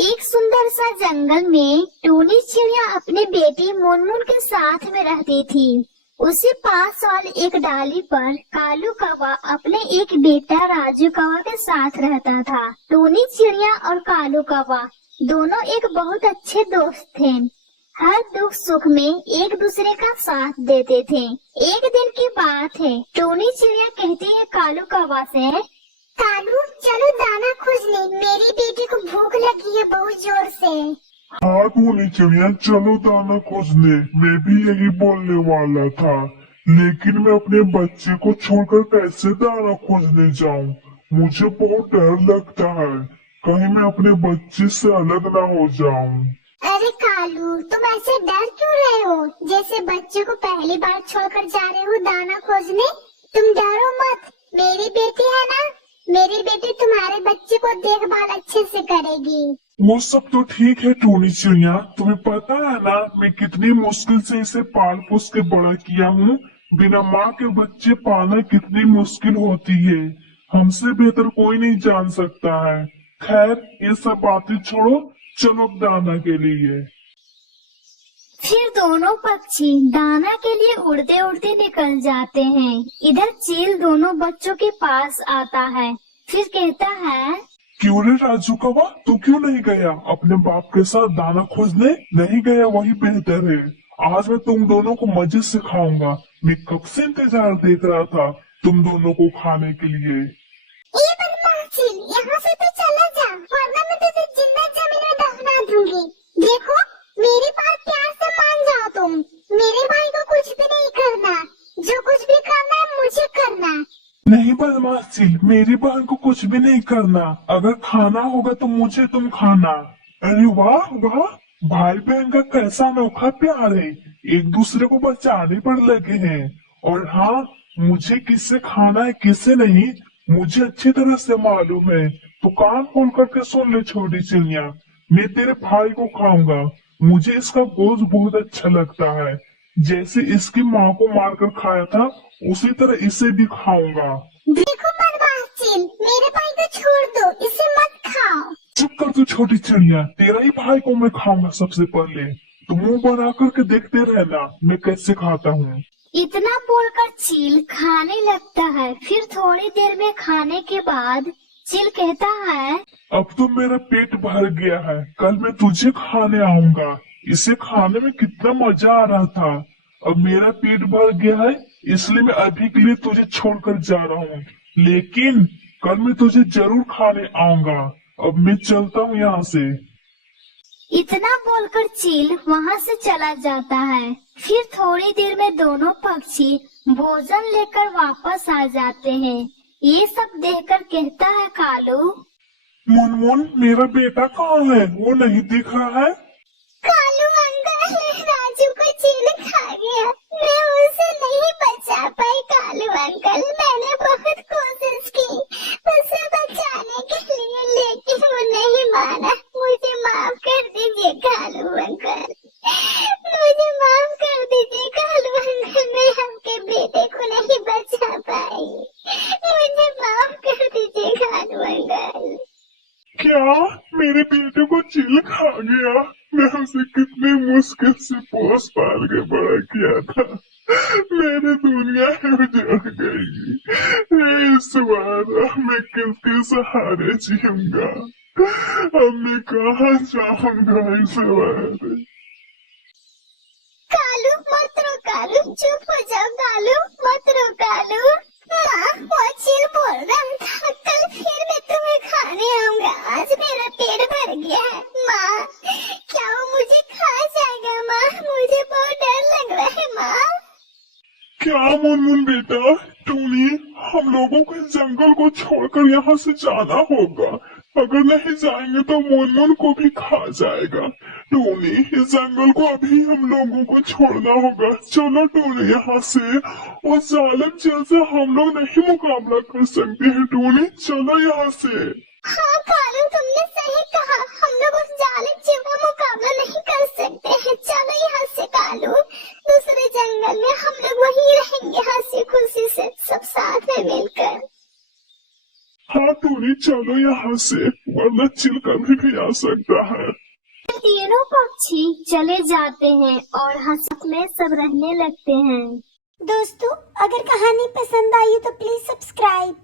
एक सुंदर सा जंगल में टूनी चिड़िया अपने बेटी मुनमुन के साथ में रहती थी। उसी पास वाले एक डाली पर कालू कौवा अपने एक बेटा राजू कौवा के साथ रहता था। टूनी चिड़िया और कालू कौवा दोनों एक बहुत अच्छे दोस्त थे। हर दुख सुख में एक दूसरे का साथ देते थे। एक दिन की बात है, टूनी चिड़िया कहती है कालू कौवा से, कालू चलो दाना खोजने, मेरी बेटी को भूख लगी है बहुत जोर से। हाँ टूनी चिड़िया चलो दाना खोजने, मैं भी यही बोलने वाला था, लेकिन मैं अपने बच्चे को छोड़कर कैसे दाना खोजने जाऊँ? मुझे बहुत डर लगता है, कहीं मैं अपने बच्चे से अलग ना हो जाऊँ। अरे कालू तुम ऐसे डर क्यों रहे हो? जैसे बच्चे को पहली बार छोड़कर जा रहे हो दाना खोजने। तुम डरो मत, मेरी बेटी है ना, मेरी बेटी तुम्हारे बच्चे को देखभाल अच्छे से करेगी। वो सब तो ठीक है टूनी चिड़िया, तुम्हें पता है ना मैं कितनी मुश्किल से इसे पाल पोस के बड़ा किया हूँ। बिना माँ के बच्चे पालना कितनी मुश्किल होती है, हमसे बेहतर कोई नहीं जान सकता है। खैर ये सब बातें छोड़ो, चलो अब दाना के लिए। फिर दोनों पक्षी दाना के लिए उड़ते उड़ते निकल जाते हैं। इधर चील दोनों बच्चों के पास आता है, फिर कहता है, क्यों रे राजू कौवा, तू क्यों नहीं गया अपने बाप के साथ दाना खोजने? नहीं गया वही बेहतर है। आज मैं तुम दोनों को मजे से खाऊंगा। मैं कब से इंतजार देख रहा था तुम दोनों को खाने के लिए। ये बदमाश चील, यहाँ से तो चला जा, वरना मैं तुझे जिंदा जमीन में दफना दूंगी। देखो मेरी बात प्यार से मान जाओ तुम। मेरे भाई को कुछ भी नहीं करना, जो कुछ भी करना है मुझे करना। नहीं बदमाश चील, मेरी बहन को कुछ भी नहीं करना, अगर खाना होगा तो मुझे तुम खाना। अरे वाह वाह, भाई बहन का कैसा अनोखा प्यार है, एक दूसरे को बचाने पर लगे हैं। और हाँ, मुझे किससे खाना है किससे नहीं मुझे अच्छी तरह से मालूम है। तो कान खोल करके सुन ले छोटी चिड़िया, मैं तेरे भाई को खाऊंगा। मुझे इसका गोश्त बहुत अच्छा लगता है, जैसे इसकी माँ को मारकर खाया था उसी तरह इसे भी खाऊंगा। देखो बदमाश चील, मेरे भाई को छोड़ दो, इसे मत खाओ। चुप कर तू छोटी चिड़िया, तेरा ही भाई को मैं खाऊंगा सबसे पहले। तो मुंह बना करके देखते रहना मैं कैसे खाता हूँ। इतना बोलकर चील खाने लगता है। फिर थोड़ी देर में खाने के बाद चील कहता है, अब तो मेरा पेट भर गया है, कल मैं तुझे खाने आऊंगा। इसे खाने में कितना मजा आ रहा था। अब मेरा पेट भर गया है, इसलिए मैं अभी के लिए तुझे छोड़कर जा रहा हूँ, लेकिन कल मैं तुझे जरूर खाने आऊंगा। अब मैं चलता हूँ यहाँ से। इतना बोलकर चील वहाँ से चला जाता है। फिर थोड़ी देर में दोनों पक्षी भोजन लेकर वापस आ जाते हैं। ये सब देखकर कहता है कालू, मुनमुन मेरा बेटा कहाँ है? वो नहीं दिख रहा है। कालू अंकल, राजू को चील खा गया, मैं उसे नहीं बचा पाई। कालू अंकल, मैंने बहुत कोशिश की उसे बचाने के लिए, लेकिन वो नहीं माना। मुझे माफ कर दीजिए कालू अंकल, मुझे माफ कर दीजिए कालू अंकल, मैं आपके बेटे को नहीं बचा पाई, मुझे माफ कर दीजिए कालू अंकल। क्या मेरे बेटे को चील खा गया? मैं उसे कितनी मुश्किल से पोस पाल के बड़ा किया था, मेरी दुनिया ही उजड़ गई। हे ईश्वर, मैं किसके सहारे जीऊंगा? अब मैं कहाँ जाऊंगा ईश्वर? कालू मत रो, कालू चुप हो जाओ, कालू मत रो कालू। माँ, वो चील बोल रहा था कल फिर मैं तुम्हें खाने आऊंगा, आज मेरा पेट भर गया है। माँ, क्या वो मुझे खा जाएगा? माँ, मुझे बहुत डर लग रहा है माँ। क्या मुनमुन बेटा, टूनी, हम लोगों को इस जंगल को छोड़कर यहाँ से जाना होगा। अगर नहीं जाएंगे तो मुनमुन को भी खा जाएगा। टूनी, इस जंगल को अभी हम लोगों को छोड़ना होगा। चलो टूनी यहाँ से, उस जालिम चील से हम लोग नहीं मुकाबला कर सकते हैं। टूनी चलो यहाँ से। हाँ कालू, तुमने सही कहा, हम लोग उस जालिम चील का मुकाबला नहीं कर सकते हैं। चलो यहाँ से कालू, दूसरे जंगल में हम लोग वहीं रहेंगे हंसी खुशी से सब साथ में मिलकर। हाँ टूनी चलो यहाँ से, वरना चिल कभी भी आ सकता है। तीनों पक्षी चले जाते हैं और हंस में सब रहने लगते हैं। दोस्तों, अगर कहानी पसंद आई तो प्लीज सब्सक्राइब।